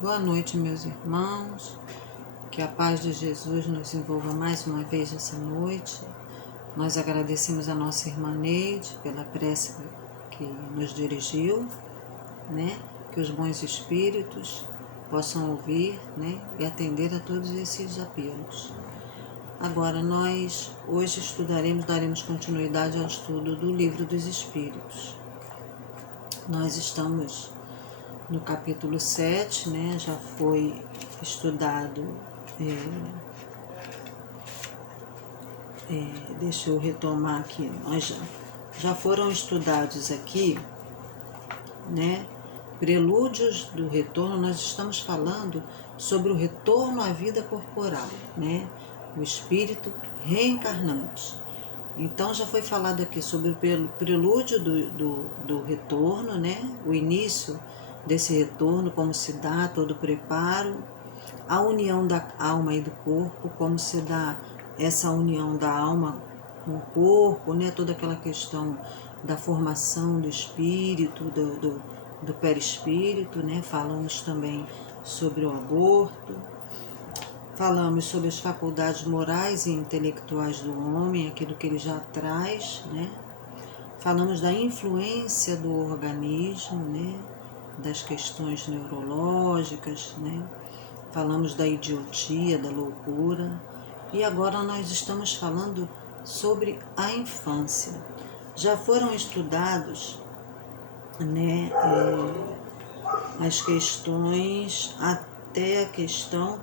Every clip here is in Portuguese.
Boa noite, meus irmãos. Que a paz de Jesus nos envolva mais uma vez essa noite. Nós agradecemos a nossa irmã Neide pela prece que nos dirigiu, né? Que os bons espíritos possam ouvir, né? E atender a todos esses apelos. Agora, nós hoje daremos continuidade ao estudo do Livro dos Espíritos. Nós estamos no capítulo 7, né? Já foi estudado, deixa eu retomar aqui, nós já foram estudados aqui, né? Prelúdios do retorno. Nós estamos falando sobre o retorno à vida corporal, né? O espírito reencarnante. Então já foi falado aqui sobre o prelúdio do retorno, né? O início desse retorno, como se dá todo o preparo, a união da alma e do corpo, como se dá essa união da alma com o corpo, né? Toda aquela questão da formação do espírito, do perispírito, né? Falamos também sobre o aborto, falamos sobre as faculdades morais e intelectuais do homem, aquilo que ele já traz, né? Falamos da influência do organismo, né? Das questões neurológicas, né? Falamos da idiotia, da loucura. E agora nós estamos falando sobre a infância. Já foram estudados, né, as questões até a questão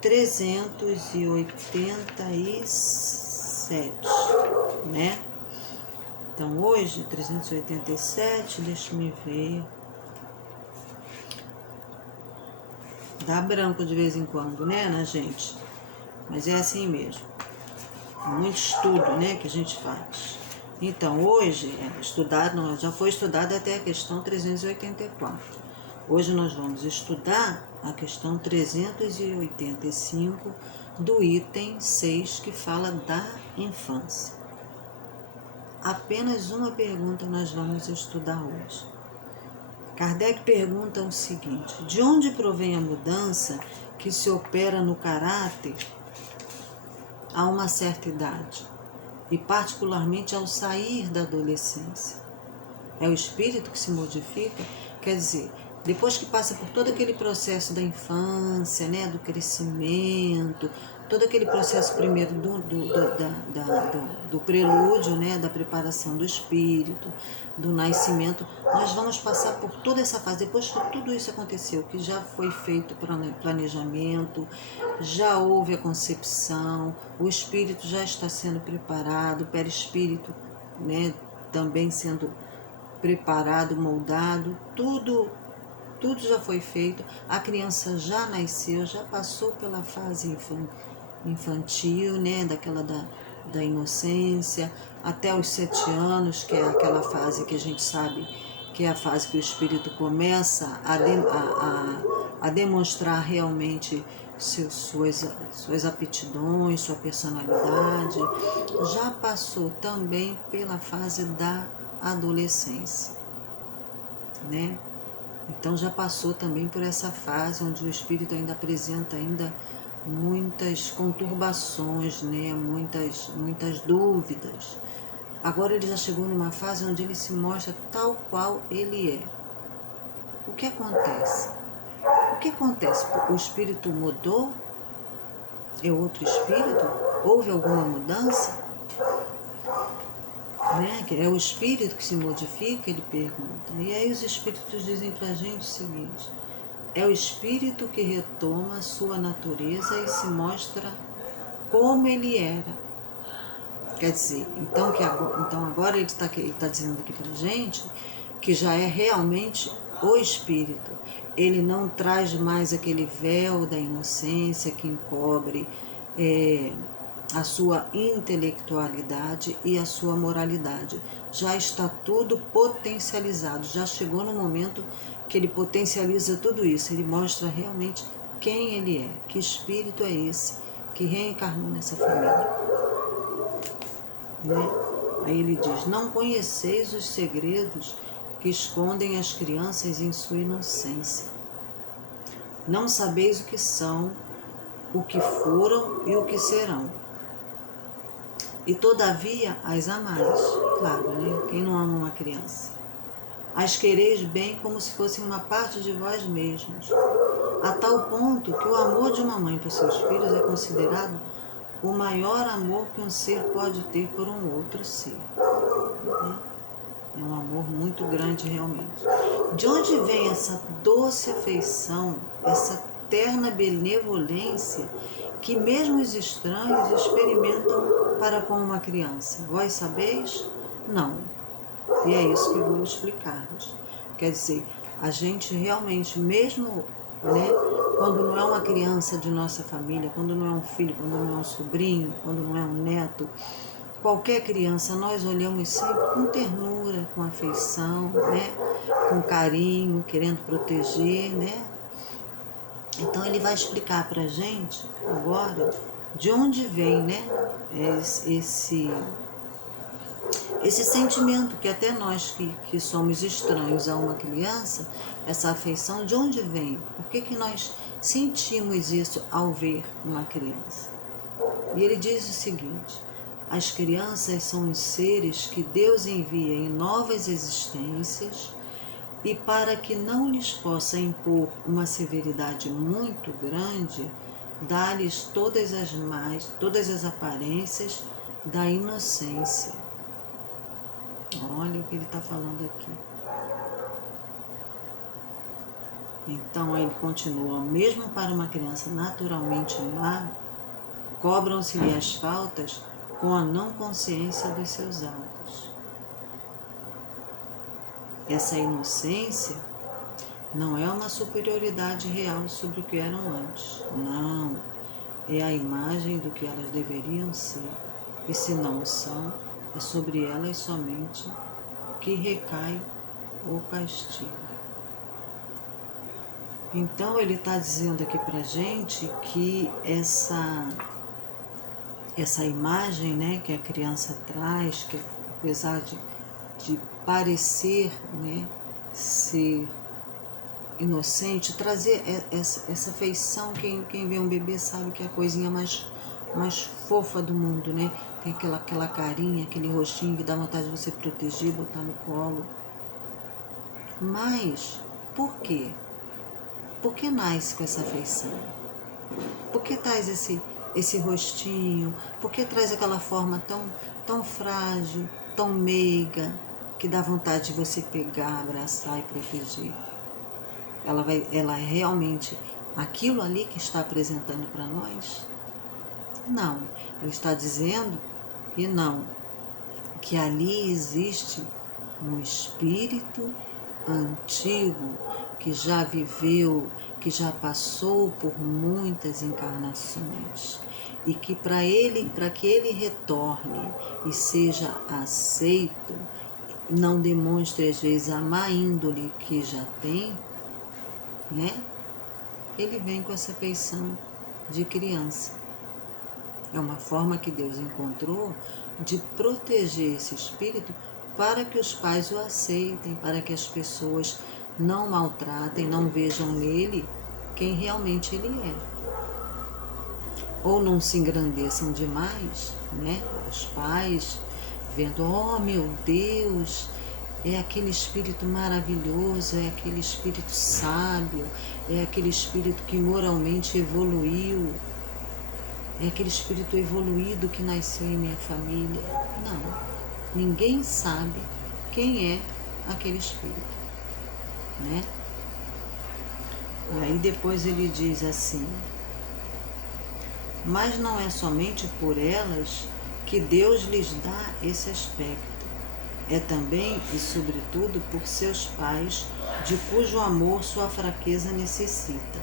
387, né? Então hoje, 387, deixa eu ver. Dá branco de vez em quando, né, na gente? Mas é assim mesmo. Muito estudo, né, que a gente faz. Então, hoje, já foi estudado até a questão 384. Hoje nós vamos estudar a questão 385 do item 6, que fala da infância. Apenas uma pergunta nós vamos estudar hoje. Kardec pergunta o seguinte: de onde provém a mudança que se opera no caráter a uma certa idade, e particularmente ao sair da adolescência? É o espírito que se modifica? Quer dizer, depois que passa por todo aquele processo da infância, né, do crescimento, todo aquele processo primeiro do prelúdio, né, da preparação do espírito, do nascimento, nós vamos passar por toda essa fase. Depois que tudo isso aconteceu, que já foi feito planejamento, já houve a concepção, o espírito já está sendo preparado, o perispírito, né, também sendo preparado, moldado, tudo já foi feito, a criança já nasceu, já passou pela fase infantil, né, da inocência, até os 7 anos, que é aquela fase que a gente sabe que é a fase que o espírito começa a demonstrar realmente suas aptidões, sua personalidade. Já passou também pela fase da adolescência, né? Então já passou também por essa fase onde o espírito ainda apresenta muitas conturbações, né? Muitas dúvidas. Agora ele já chegou numa fase onde ele se mostra tal qual ele é. O que acontece? O que acontece? O espírito mudou? É outro espírito? Houve alguma mudança? Né? É o espírito que se modifica, ele pergunta. E aí os espíritos dizem para a gente o seguinte: é o espírito que retoma a sua natureza e se mostra como ele era. Quer dizer, então agora ele está dizendo aqui para a gente que já é realmente o espírito. Ele não traz mais aquele véu da inocência que encobre a sua intelectualidade e a sua moralidade. Já está tudo potencializado, já chegou no momento que ele potencializa tudo isso, ele mostra realmente quem ele é, que espírito é esse que reencarnou nessa família, né? Aí ele diz: não conheceis os segredos que escondem as crianças em sua inocência. Não sabeis o que são, o que foram e o que serão. E todavia as amais. Claro, né? Quem não ama uma criança? As quereis bem como se fossem uma parte de vós mesmos, a tal ponto que o amor de uma mãe por seus filhos é considerado o maior amor que um ser pode ter por um outro ser. Né? É um amor muito grande realmente. De onde vem essa doce afeição, essa terna benevolência que mesmo os estranhos experimentam para com uma criança? Vós sabeis? Não. E é isso que vou explicar-vos. Quer dizer, a gente realmente, mesmo, né, quando não é uma criança de nossa família, quando não é um filho, quando não é um sobrinho, quando não é um neto, qualquer criança, nós olhamos sempre com ternura, com afeição, né, com carinho, querendo proteger, né? Então ele vai explicar para a gente agora de onde vem, né, esse sentimento que até nós que somos estranhos a uma criança, essa afeição, de onde vem? Por que nós sentimos isso ao ver uma criança? E ele diz o seguinte: as crianças são os seres que Deus envia em novas existências e para que não lhes possa impor uma severidade muito grande, dá-lhes todas as aparências da inocência. Olha o que ele está falando aqui. Então ele continua: mesmo para uma criança naturalmente má, cobram-se-lhe as faltas com a não consciência dos seus atos. Essa inocência não é uma superioridade real sobre o que eram antes. Não, é a imagem do que elas deveriam ser. E se não o são, é sobre elas somente que recai o castigo. Então ele está dizendo aqui para a gente que essa imagem, né, que a criança traz, que apesar de parecer, né, ser inocente, trazer essa afeição, quem vê um bebê sabe que é a coisinha mais fofa do mundo, né? Tem aquela carinha, aquele rostinho que dá vontade de você proteger, botar no colo. Mas, por quê? Por que nasce com essa afeição? Por que traz esse rostinho? Por que traz aquela forma tão frágil, tão meiga, que dá vontade de você pegar, abraçar e proteger? Ela é realmente aquilo ali que está apresentando para nós? Não, ele está dizendo que não, que ali existe um espírito antigo que já viveu, que já passou por muitas encarnações e que para que ele retorne e seja aceito, não demonstre às vezes a má índole que já tem, né? Ele vem com essa afeição de criança. É uma forma que Deus encontrou de proteger esse espírito para que os pais o aceitem, para que as pessoas não maltratem, não vejam nele quem realmente ele é. Ou não se engrandeçam demais, né? Os pais vendo, oh meu Deus, é aquele espírito maravilhoso, é aquele espírito sábio, é aquele espírito que moralmente evoluiu, é aquele espírito evoluído que nasceu em minha família. Não, ninguém sabe quem é aquele espírito, né? E aí depois ele diz assim: mas não é somente por elas que Deus lhes dá esse aspecto, é também e sobretudo por seus pais, de cujo amor sua fraqueza necessita.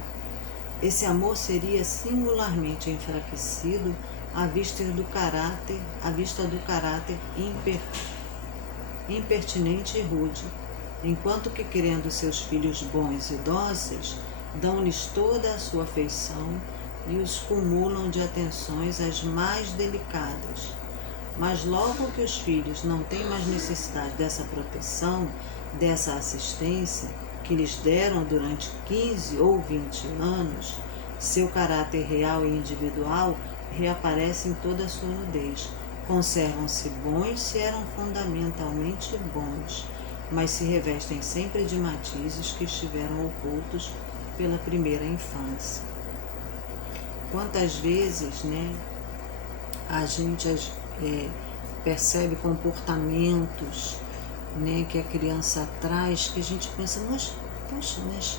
Esse amor seria singularmente enfraquecido à vista do caráter impertinente e rude, enquanto que, querendo seus filhos bons e dóceis, dão-lhes toda a sua afeição e os cumulam de atenções as mais delicadas. Mas logo que os filhos não têm mais necessidade dessa proteção, dessa assistência, que lhes deram durante 15 ou 20 anos, seu caráter real e individual reaparece em toda a sua nudez. Conservam-se bons se eram fundamentalmente bons, mas se revestem sempre de matizes que estiveram ocultos pela primeira infância. Quantas vezes, né, a gente percebe comportamentos, né, que a criança traz, que a gente pensa, mas, poxa, mas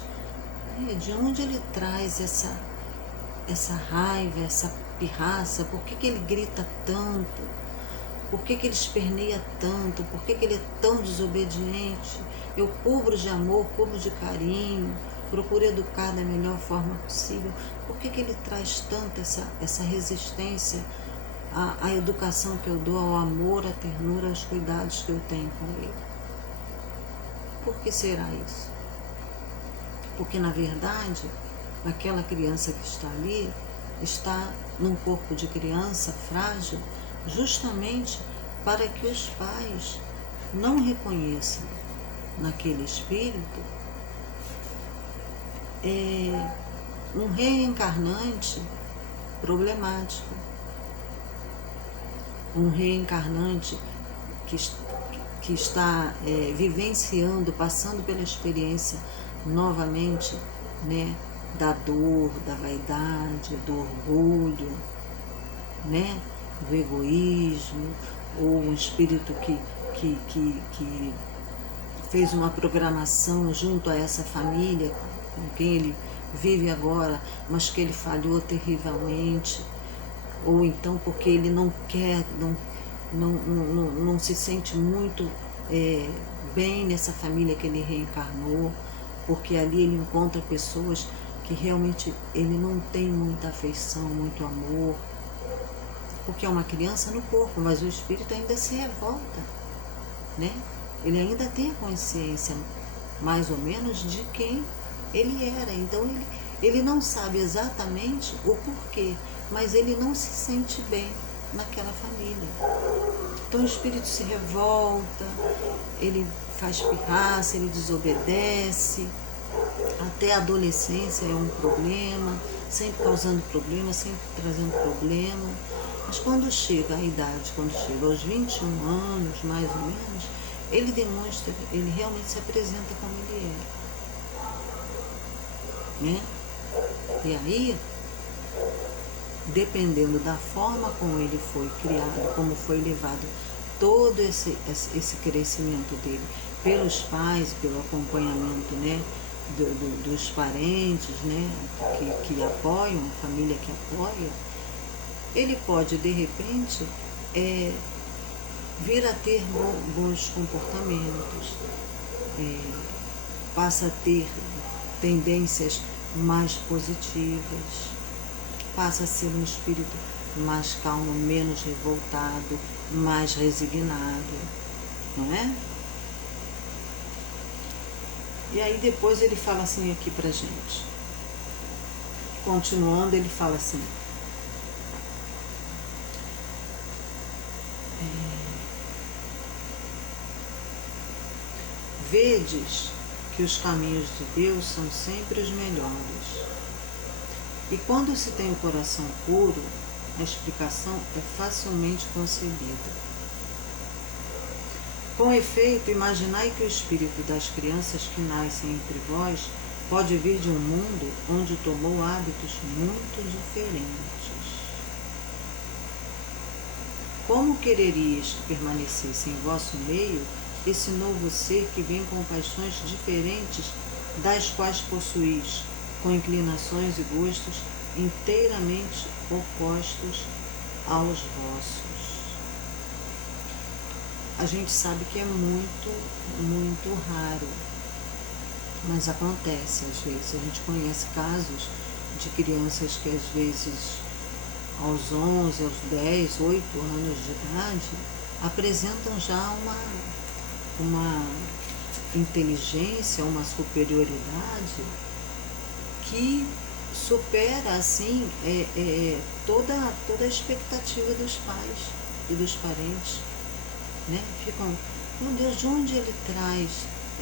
de onde ele traz essa raiva, essa pirraça? Por que ele grita tanto? Por que ele esperneia tanto? Por que ele é tão desobediente? Eu cubro de amor, cubro de carinho, procuro educar da melhor forma possível. Por que ele traz tanto essa resistência à educação que eu dou, ao amor, à ternura, aos cuidados que eu tenho com ele? Por que será isso? Porque, na verdade, aquela criança que está ali está num corpo de criança frágil, justamente para que os pais não reconheçam naquele espírito um reencarnante problemático, um reencarnante que está vivenciando, passando pela experiência novamente, né, da dor, da vaidade, do orgulho, né, do egoísmo, ou um espírito que fez uma programação junto a essa família com quem ele vive agora, mas que ele falhou terrivelmente, ou então porque ele não quer, não se sente muito bem nessa família que ele reencarnou, porque ali ele encontra pessoas que realmente ele não tem muita afeição, muito amor, porque é uma criança no corpo, mas o espírito ainda se revolta, né? Ele ainda tem a consciência, mais ou menos, de quem ele era. Então ele não sabe exatamente o porquê, mas ele não se sente bem naquela família. Então o espírito se revolta, ele faz pirraça, ele desobedece. Até a adolescência é um problema, sempre causando problema, sempre trazendo problema. Mas quando chega a idade, quando chega aos 21 anos, mais ou menos, ele demonstra, ele realmente se apresenta como ele é, né? E aí, dependendo da forma como ele foi criado, como foi levado todo esse crescimento dele pelos pais, pelo acompanhamento, né, dos parentes, né, que apoiam, a família que apoia, ele pode, de repente, vir a ter bons comportamentos, passa a ter tendências mais positivas, passa a ser um espírito mais calmo, menos revoltado, mais resignado, não é? E aí depois ele fala assim aqui pra gente. Continuando, ele fala assim: vedes que os caminhos de Deus são sempre os melhores. E quando se tem o coração puro, a explicação é facilmente concebida. Com efeito, imaginai que o espírito das crianças que nascem entre vós pode vir de um mundo onde tomou hábitos muito diferentes. Como quererias que permanecesse em vosso meio esse novo ser que vem com paixões diferentes das quais possuís, com inclinações e gostos inteiramente opostos aos vossos? A gente sabe que é muito, muito raro, mas acontece às vezes. A gente conhece casos de crianças que às vezes aos 11, aos 10, 8 anos de idade apresentam já uma inteligência, uma superioridade que supera assim toda a expectativa dos pais e dos parentes, né? Ficam, meu Deus, de onde ele traz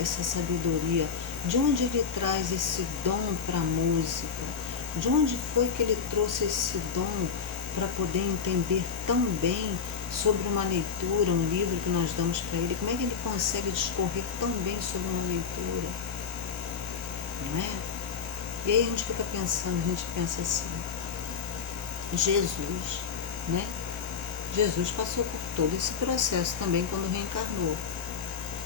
essa sabedoria, De onde ele traz esse dom para a música? De onde foi que ele trouxe esse dom para poder entender tão bem sobre uma leitura, um livro que nós damos para ele? Como é que ele consegue discorrer tão bem sobre uma leitura? Não é? E aí a gente fica pensando, a gente pensa assim, Jesus, né? Jesus passou por todo esse processo também quando reencarnou.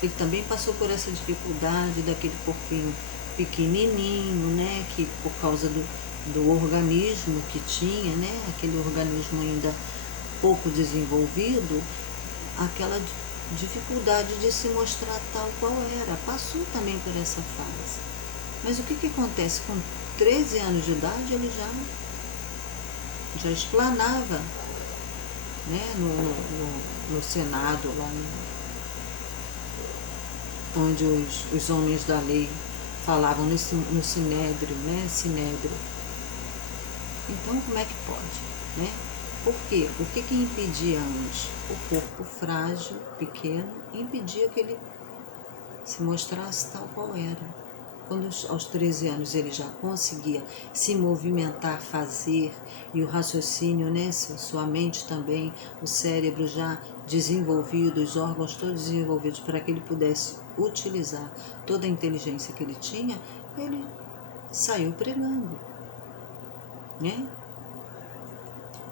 Ele também passou por essa dificuldade daquele corpinho pequenininho, né? Que por causa do organismo que tinha, né? Aquele organismo ainda pouco desenvolvido, aquela dificuldade de se mostrar tal qual era. Passou também por essa fase. Mas o que acontece? Com 13 anos de idade ele já explanava, né? No Senado, lá onde os homens da lei falavam no Sinédrio, né? Sinédrio. Então, como é que pode, né? Por quê? O que impedia antes? O corpo frágil, pequeno, impedia que ele se mostrasse tal qual era. Quando aos 13 anos ele já conseguia se movimentar, fazer, e o raciocínio, né, sua mente também, o cérebro já desenvolvido, os órgãos todos desenvolvidos para que ele pudesse utilizar toda a inteligência que ele tinha, ele saiu pregando, né?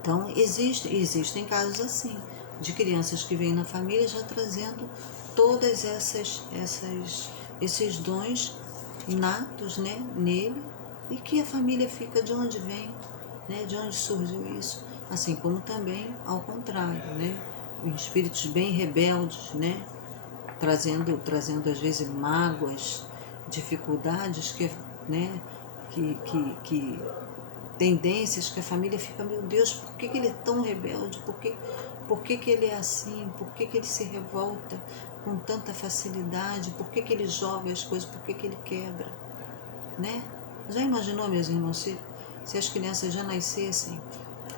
Então existem casos assim, de crianças que vêm na família já trazendo todas esses dons inatos, né, nele, e que a família fica de onde vem, né, de onde surgiu isso, assim como também ao contrário, né, espíritos bem rebeldes, né, trazendo às vezes mágoas, dificuldades né, que tendências que a família fica, meu Deus, por que ele é tão rebelde? Por que ele é assim? Por que ele se revolta com tanta facilidade? Por que ele joga as coisas? Por que ele quebra? Né? Já imaginou, meus irmãos, se as crianças já nascessem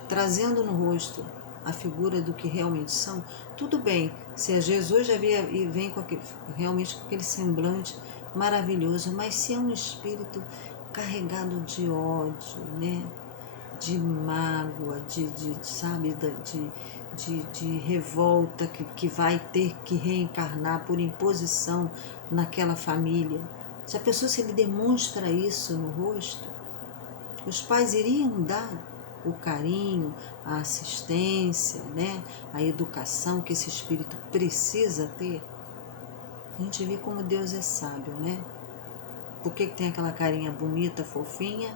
trazendo no rosto a figura do que realmente são? Tudo bem, se a Jesus já vem realmente com aquele semblante maravilhoso, mas se é um espírito carregado de ódio, né? De mágoa, sabe, de revolta que vai ter que reencarnar por imposição naquela família. Se a pessoa se ele demonstra isso no rosto, os pais iriam dar o carinho, a assistência, né, a educação que esse espírito precisa ter. A gente vê como Deus é sábio, né? Por que tem aquela carinha bonita, fofinha?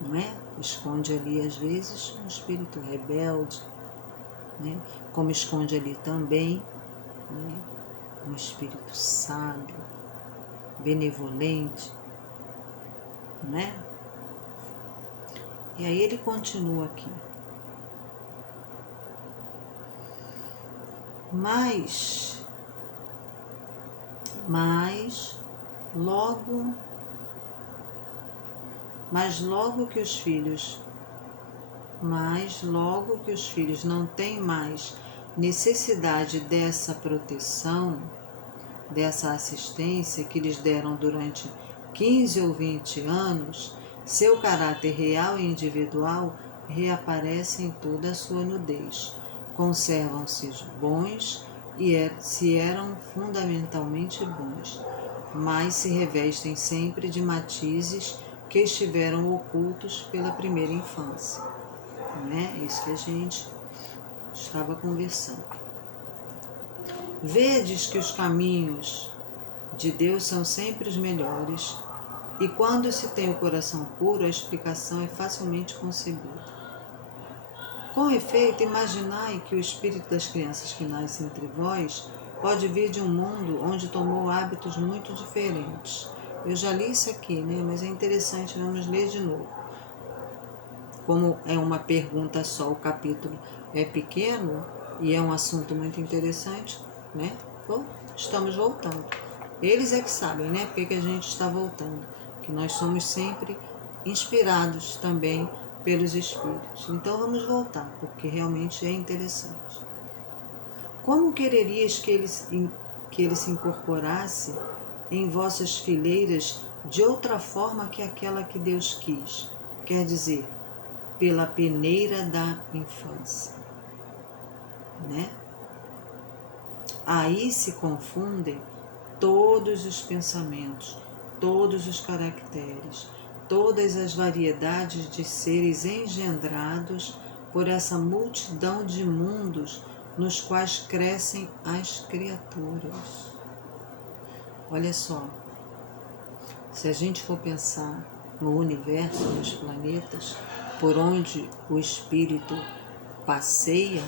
Não é? Esconde ali às vezes um espírito rebelde, né? Como esconde ali também, né, um espírito sábio, benevolente, né? E aí ele continua aqui. Mas logo que os filhos não têm mais necessidade dessa proteção, dessa assistência que lhes deram durante 15 ou 20 anos, seu caráter real e individual reaparece em toda a sua nudez. Conservam-se bons e se eram fundamentalmente bons, mas se revestem sempre de matizes que estiveram ocultos pela primeira infância. Não é isso que a gente estava conversando. Vedes que os caminhos de Deus são sempre os melhores, e quando se tem o coração puro, a explicação é facilmente concebida. Com efeito, imaginai que o espírito das crianças que nascem entre vós pode vir de um mundo onde tomou hábitos muito diferentes. Eu já li isso aqui, né? Mas é interessante, vamos ler de novo. Como é uma pergunta só, o capítulo é pequeno e é um assunto muito interessante, né? Bom, estamos voltando. Eles é que sabem, né? Porque que a gente está voltando. Que nós somos sempre inspirados também pelos espíritos. Então vamos voltar, porque realmente é interessante. Como quererias que ele se incorporasse em vossas fileiras de outra forma que aquela que Deus quis, quer dizer, pela peneira da infância, né? Aí se confundem todos os pensamentos, todos os caracteres, todas as variedades de seres engendrados por essa multidão de mundos nos quais crescem as criaturas. Olha só, se a gente for pensar no universo, nos planetas, por onde o espírito passeia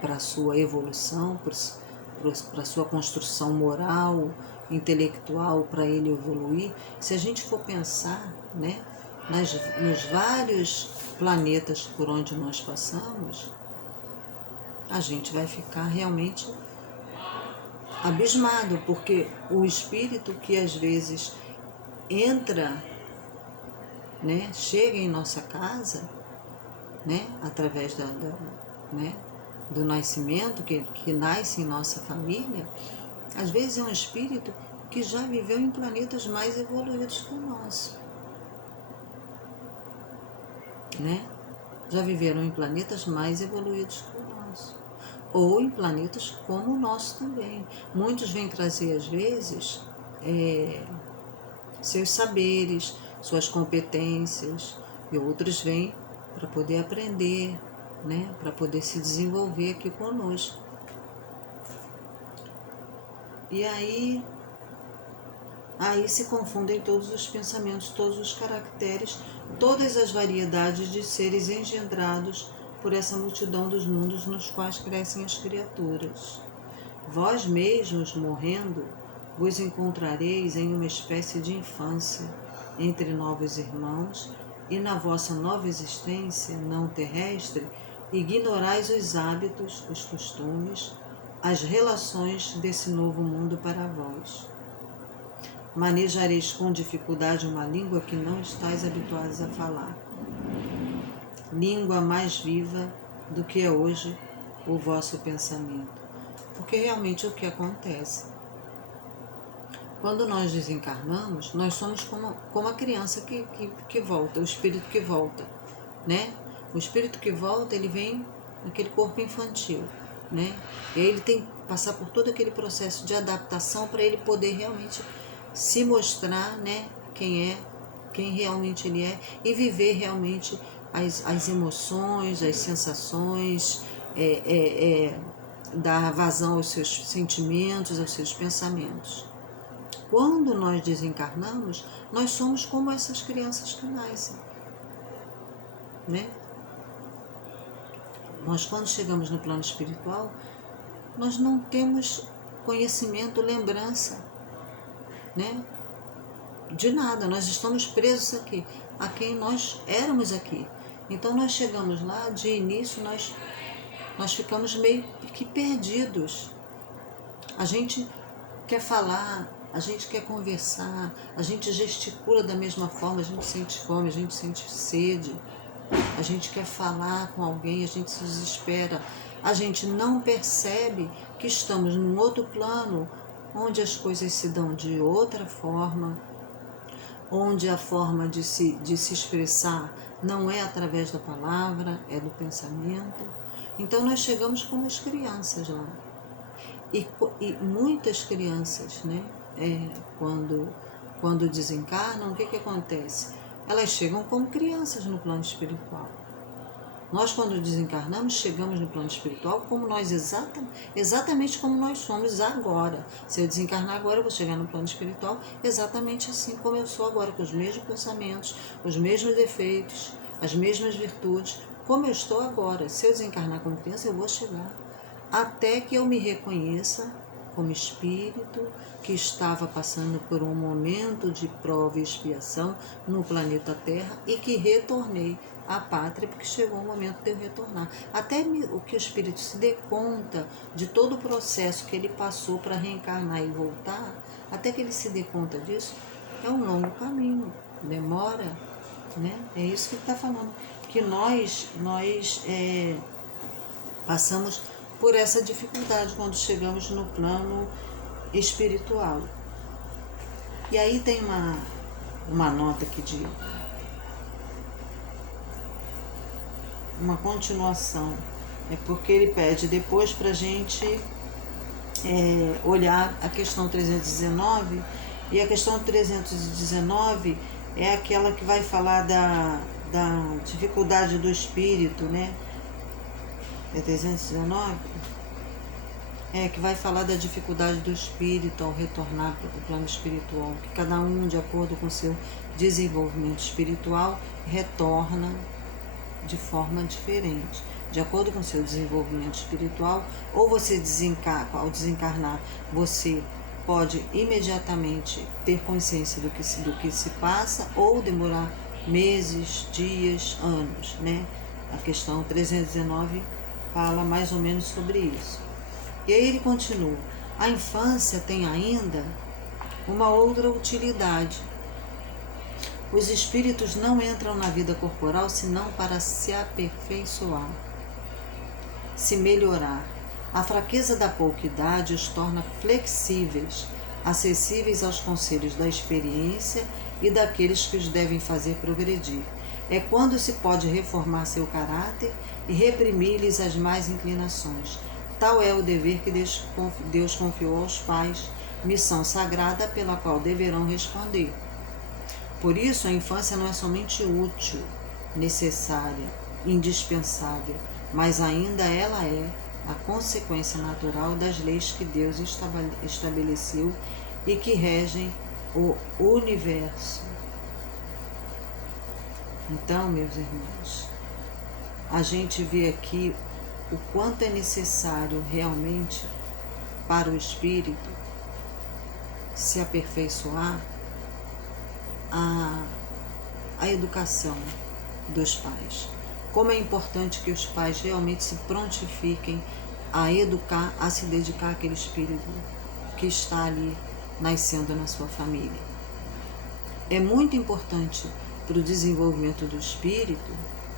para a sua evolução, para a sua construção moral, intelectual, para ele evoluir, se a gente for pensar, né, nos vários planetas por onde nós passamos, a gente vai ficar realmente abismado, porque o espírito que às vezes entra, né, chega em nossa casa, né, através né, do nascimento, que nasce em nossa família, às vezes é um espírito que já viveu em planetas mais evoluídos que o nosso, né? Já viveram em planetas mais evoluídos que o nosso, ou em planetas como o nosso também. Muitos vêm trazer, às vezes, seus saberes, suas competências, e outros vêm para poder aprender, né? Para poder se desenvolver aqui conosco. E aí se confundem todos os pensamentos, todos os caracteres, todas as variedades de seres engendrados por essa multidão dos mundos nos quais crescem as criaturas. Vós mesmos, morrendo, vos encontrareis em uma espécie de infância, entre novos irmãos, e na vossa nova existência não terrestre, ignorais os hábitos, os costumes, as relações desse novo mundo para vós. Manejareis com dificuldade uma língua que não estáis habituados a falar. Língua mais viva do que é hoje o vosso pensamento. Porque realmente o que acontece? Quando nós desencarnamos, nós somos como a criança que volta, o espírito que volta, né? O espírito que volta, ele vem naquele corpo infantil, né? E aí ele tem que passar por todo aquele processo de adaptação para ele poder realmente se mostrar, né, quem realmente ele é, e viver realmente as emoções, as sensações, dar vazão aos seus sentimentos, aos seus pensamentos. Quando nós desencarnamos, nós somos como essas crianças que nascem, né? Nós, quando chegamos no plano espiritual, nós não temos conhecimento, lembrança, né, de nada. Nós estamos presos aqui, a quem nós éramos aqui. Então nós chegamos lá, de início nós ficamos meio que perdidos. A gente quer falar, a gente quer conversar, a gente gesticula da mesma forma, a gente sente fome, a gente sente sede, a gente quer falar com alguém, a gente se desespera, a gente não percebe que estamos num outro plano, onde as coisas se dão de outra forma, onde a forma de se expressar não é através da palavra, é do pensamento. Então nós chegamos como as crianças lá. E muitas crianças, né, quando desencarnam, o que acontece? Elas chegam como crianças no plano espiritual. Nós, quando desencarnamos, chegamos no plano espiritual como nós, exatamente como nós somos agora. Se eu desencarnar agora, eu vou chegar no plano espiritual exatamente assim como eu sou agora, com os mesmos pensamentos, os mesmos defeitos, as mesmas virtudes, como eu estou agora. Se eu desencarnar como criança, eu vou chegar até que eu me reconheça como espírito que estava passando por um momento de prova e expiação no planeta Terra e que retornei à pátria, porque chegou o momento de eu retornar. Até o que o espírito se dê conta de todo o processo que ele passou para reencarnar e voltar, até que ele se dê conta disso, é um longo caminho, demora, né? É isso que ele está falando, que nós passamos por essa dificuldade quando chegamos no plano espiritual. E aí tem uma nota aqui de uma continuação, é porque ele pede depois para a gente olhar a questão 319, e a questão 319 é aquela que vai falar da dificuldade do espírito, né? É 319? Que vai falar da dificuldade do espírito ao retornar para o plano espiritual, que cada um, de acordo com seu desenvolvimento espiritual, retorna de forma diferente. De acordo com seu desenvolvimento espiritual, ou você ao desencarnar, você pode imediatamente ter consciência do que se passa, ou demorar meses, dias, anos, né? A questão 319 fala mais ou menos sobre isso. E aí ele continua: a infância tem ainda uma outra utilidade. Os espíritos não entram na vida corporal senão para se aperfeiçoar, se melhorar. A fraqueza da pouca idade os torna flexíveis, acessíveis aos conselhos da experiência e daqueles que os devem fazer progredir. É quando se pode reformar seu caráter e reprimir-lhes as más inclinações. Tal é o dever que Deus confiou aos pais, missão sagrada pela qual deverão responder. Por isso, a infância não é somente útil, necessária, indispensável, mas ainda ela é a consequência natural das leis que Deus estabeleceu e que regem o universo. Então, meus irmãos, a gente vê aqui o quanto é necessário realmente para o espírito se aperfeiçoar a educação dos pais. Como é importante que os pais realmente se prontifiquem a educar, a se dedicar àquele espírito que está ali nascendo na sua família. É muito importante para o desenvolvimento do espírito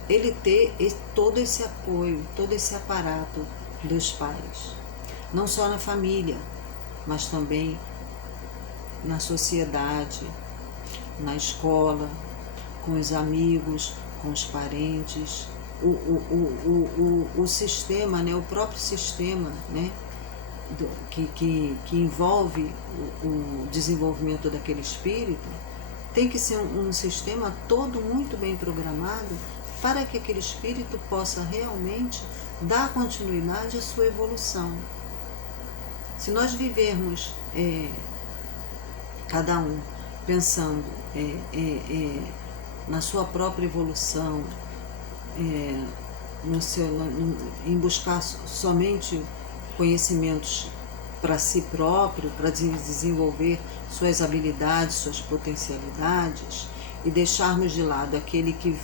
ele ter todo esse apoio, todo esse aparato dos pais. Não só na família, mas também na sociedade, na escola, com os amigos, com os parentes, o sistema, né, o próprio sistema, né, que envolve o desenvolvimento daquele espírito, tem que ser um sistema todo muito bem programado para que aquele espírito possa realmente dar continuidade à sua evolução. Se nós vivermos cada um pensando na sua própria evolução, em buscar somente conhecimentos para si próprio, para desenvolver suas habilidades, suas potencialidades, e deixarmos de lado aquele que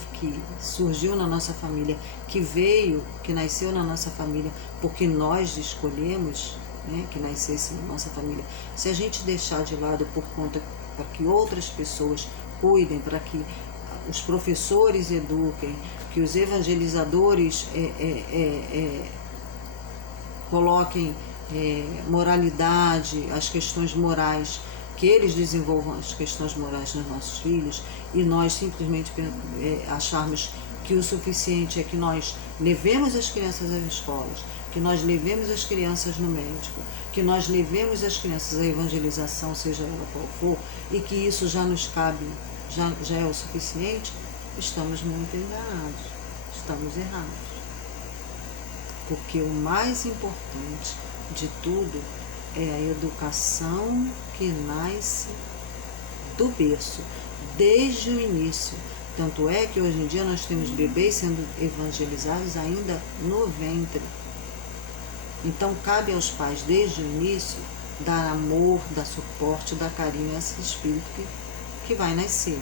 surgiu na nossa família, que nasceu na nossa família, porque nós escolhemos, né, que nascesse na nossa família. Se a gente deixar de lado por conta para que outras pessoas cuidem, para que os professores eduquem, que os evangelizadores coloquem moralidade, as questões morais, que eles desenvolvam as questões morais nos nossos filhos, e nós simplesmente acharmos que o suficiente é que nós levemos as crianças às escolas, que nós levemos as crianças no médico, que nós levemos as crianças à evangelização, seja ela qual for, e que isso já nos cabe, já é o suficiente, estamos muito enganados, estamos errados. Porque o mais importante de tudo é a educação que nasce do berço, desde o início. Tanto é que hoje em dia nós temos bebês sendo evangelizados ainda no ventre. Então cabe aos pais, desde o início, dar amor, dar suporte, dar carinho a esse espírito que vai nascer.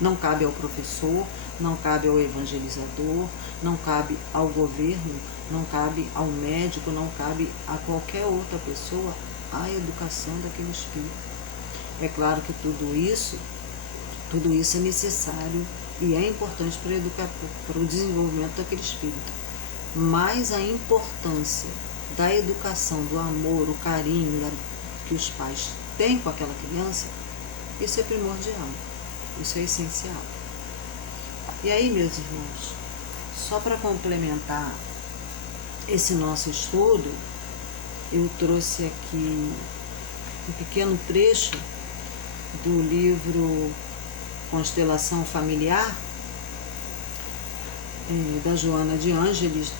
Não cabe ao professor, não cabe ao evangelizador, não cabe ao governo, não cabe ao médico, não cabe a qualquer outra pessoa a educação daquele espírito. É claro que tudo isso é necessário e é importante para o desenvolvimento daquele espírito. Mas a importância da educação, do amor, o carinho que os pais têm com aquela criança, isso é primordial, isso é essencial. E aí, meus irmãos, só para complementar esse nosso estudo, eu trouxe aqui um pequeno trecho do livro Constelação Familiar, da Joana de Ângeles,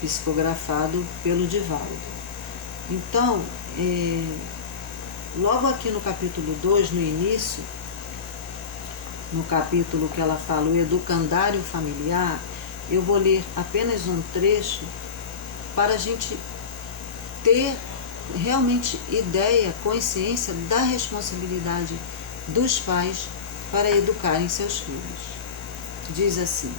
psicografado pelo Divaldo. Então, logo aqui no capítulo 2, no início, no capítulo que ela fala o educandário familiar, eu vou ler apenas um trecho para a gente ter realmente ideia, consciência da responsabilidade dos pais para educarem seus filhos. Diz assim: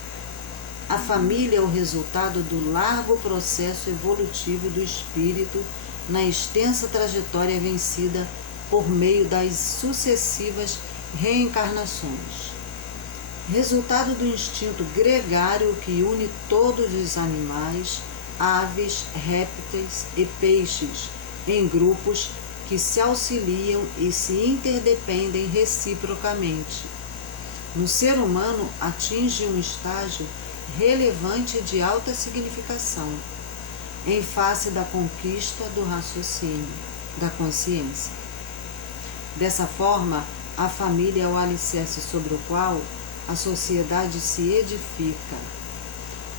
a família é o resultado do largo processo evolutivo do espírito na extensa trajetória vencida por meio das sucessivas reencarnações. Resultado do instinto gregário que une todos os animais, aves, répteis e peixes em grupos que se auxiliam e se interdependem reciprocamente. No ser humano atinge um estágio relevante de alta significação, em face da conquista do raciocínio, da consciência. Dessa forma, a família é o alicerce sobre o qual a sociedade se edifica,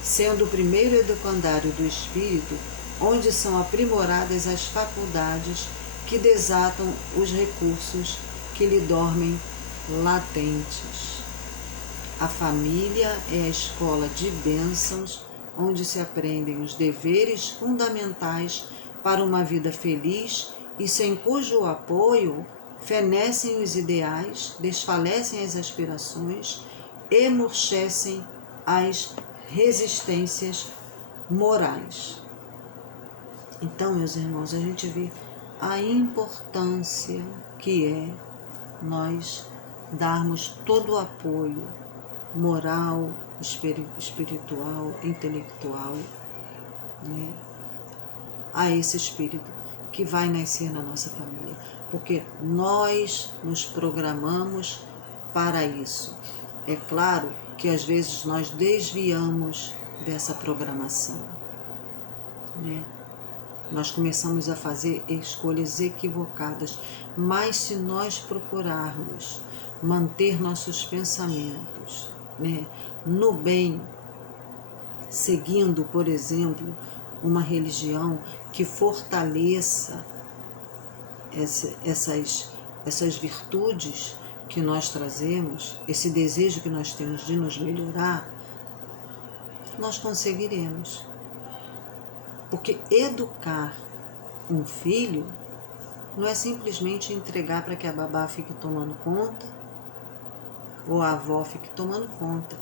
sendo o primeiro educandário do espírito, onde são aprimoradas as faculdades que desatam os recursos que lhe dormem latentes. A família é a escola de bênçãos, onde se aprendem os deveres fundamentais para uma vida feliz e sem cujo apoio fenecem os ideais, desfalecem as aspirações e murchecem as resistências morais. Então, meus irmãos, a gente vê a importância que é nós darmos todo o apoio moral, espiritual, intelectual, né, a esse espírito que vai nascer na nossa família, porque nós nos programamos para isso. É claro que às vezes nós desviamos dessa programação, né? Nós começamos a fazer escolhas equivocadas, mas se nós procurarmos manter nossos pensamentos, né, no bem, seguindo, por exemplo, uma religião que fortaleça essas virtudes que nós trazemos, esse desejo que nós temos de nos melhorar, nós conseguiremos. Porque educar um filho não é simplesmente entregar para que a babá fique tomando conta ou a avó fique tomando conta.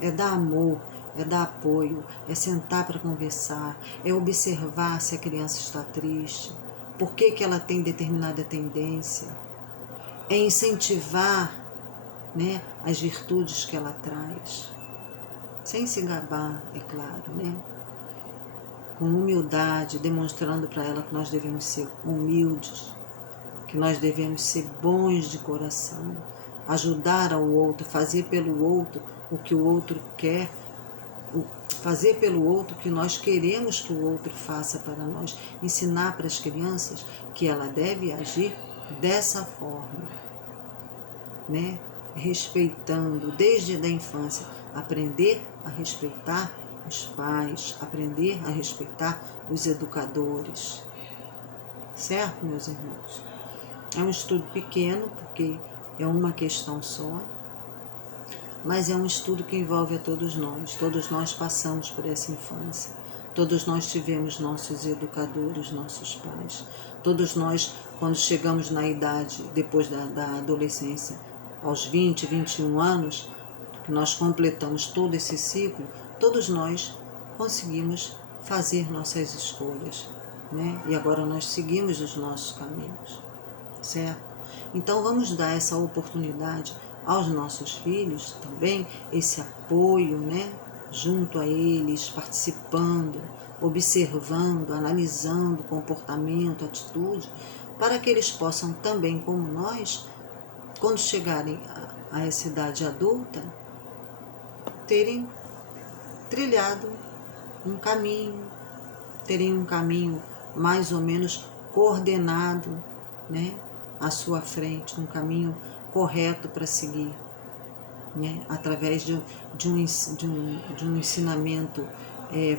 É dar amor, é dar apoio, é sentar para conversar, é observar se a criança está triste, por que ela tem determinada tendência, é incentivar, né, as virtudes que ela traz, sem se gabar, é claro, né? Com humildade, demonstrando para ela que nós devemos ser humildes, que nós devemos ser bons de coração, ajudar ao outro, fazer pelo outro o que o outro quer, fazer pelo outro o que nós queremos que o outro faça para nós, ensinar para as crianças que ela deve agir dessa forma, né? Respeitando desde a infância, aprender a respeitar os pais, aprender a respeitar os educadores. Certo, meus irmãos? É um estudo pequeno, porque é uma questão só, mas é um estudo que envolve a todos nós passamos por essa infância, todos nós tivemos nossos educadores, nossos pais, todos nós, quando chegamos na idade, depois da adolescência, aos 20, 21 anos, que nós completamos todo esse ciclo, todos nós conseguimos fazer nossas escolhas, né? E agora nós seguimos os nossos caminhos, certo? Então vamos dar essa oportunidade aos nossos filhos também, esse apoio, né? Junto a eles, participando observando, analisando comportamento, atitude, para que eles possam também, como nós, quando chegarem a essa idade adulta, terem trilhado um caminho, terem um caminho mais ou menos coordenado, né, à sua frente, um caminho correto para seguir, né, através de um ensinamento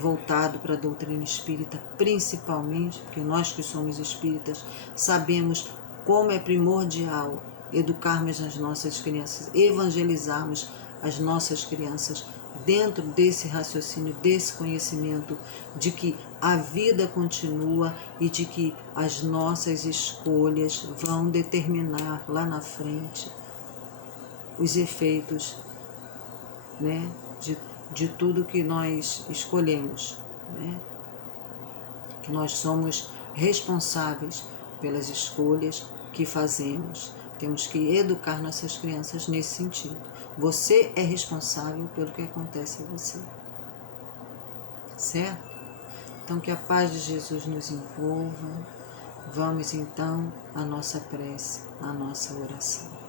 voltado para a doutrina espírita, principalmente, porque nós que somos espíritas sabemos como é primordial educarmos as nossas crianças, evangelizarmos as nossas crianças dentro desse raciocínio, desse conhecimento de que a vida continua e de que as nossas escolhas vão determinar lá na frente os efeitos, né, de tudo que nós escolhemos, né? Que nós somos responsáveis pelas escolhas que fazemos. Temos que educar nossas crianças nesse sentido. Você é responsável pelo que acontece a você. Certo? Então, que a paz de Jesus nos envolva. Vamos então à nossa prece, à nossa oração.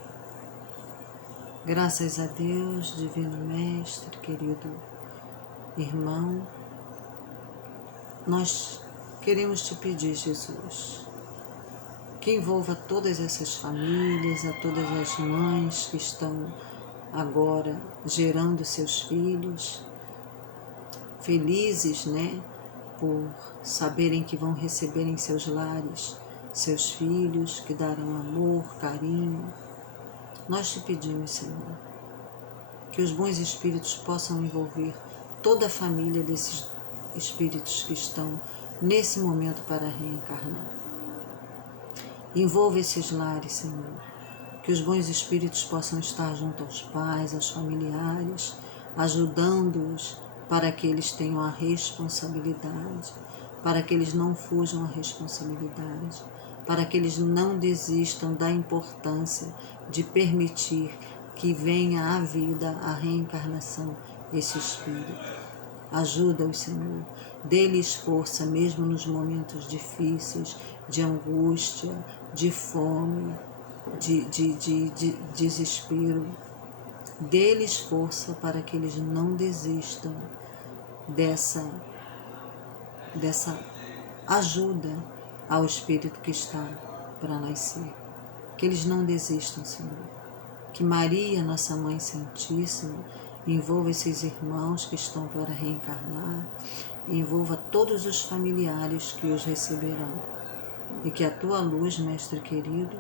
Graças a Deus, Divino Mestre, querido irmão, nós queremos te pedir, Jesus, que envolva todas essas famílias, a todas as mães que estão agora gerando seus filhos, felizes, né, por saberem que vão receber em seus lares seus filhos, que darão amor, carinho. Nós te pedimos, Senhor, que os bons espíritos possam envolver toda a família desses espíritos que estão nesse momento para reencarnar. Envolva esses lares, Senhor, que os bons espíritos possam estar junto aos pais, aos familiares, ajudando-os para que eles tenham a responsabilidade, para que eles não fujam à responsabilidade, para que eles não desistam da importância de permitir que venha à vida, a reencarnação, esse espírito. Ajuda-os, Senhor, dê-lhes força mesmo nos momentos difíceis, de angústia, de fome, de desespero. Dê-lhes força para que eles não desistam dessa ajuda ao espírito que está para nascer. Que eles não desistam, Senhor. Que Maria, nossa Mãe Santíssima, envolva esses irmãos que estão para reencarnar, envolva todos os familiares que os receberão. E que a tua luz, Mestre querido,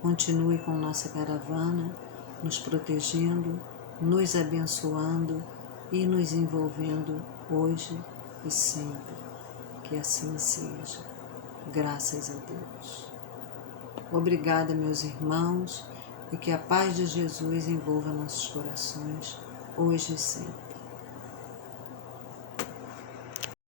continue com nossa caravana, nos protegendo, nos abençoando e nos envolvendo hoje e sempre. Que assim seja. Graças a Deus. Obrigada, meus irmãos, e que a paz de Jesus envolva nossos corações, hoje e sempre.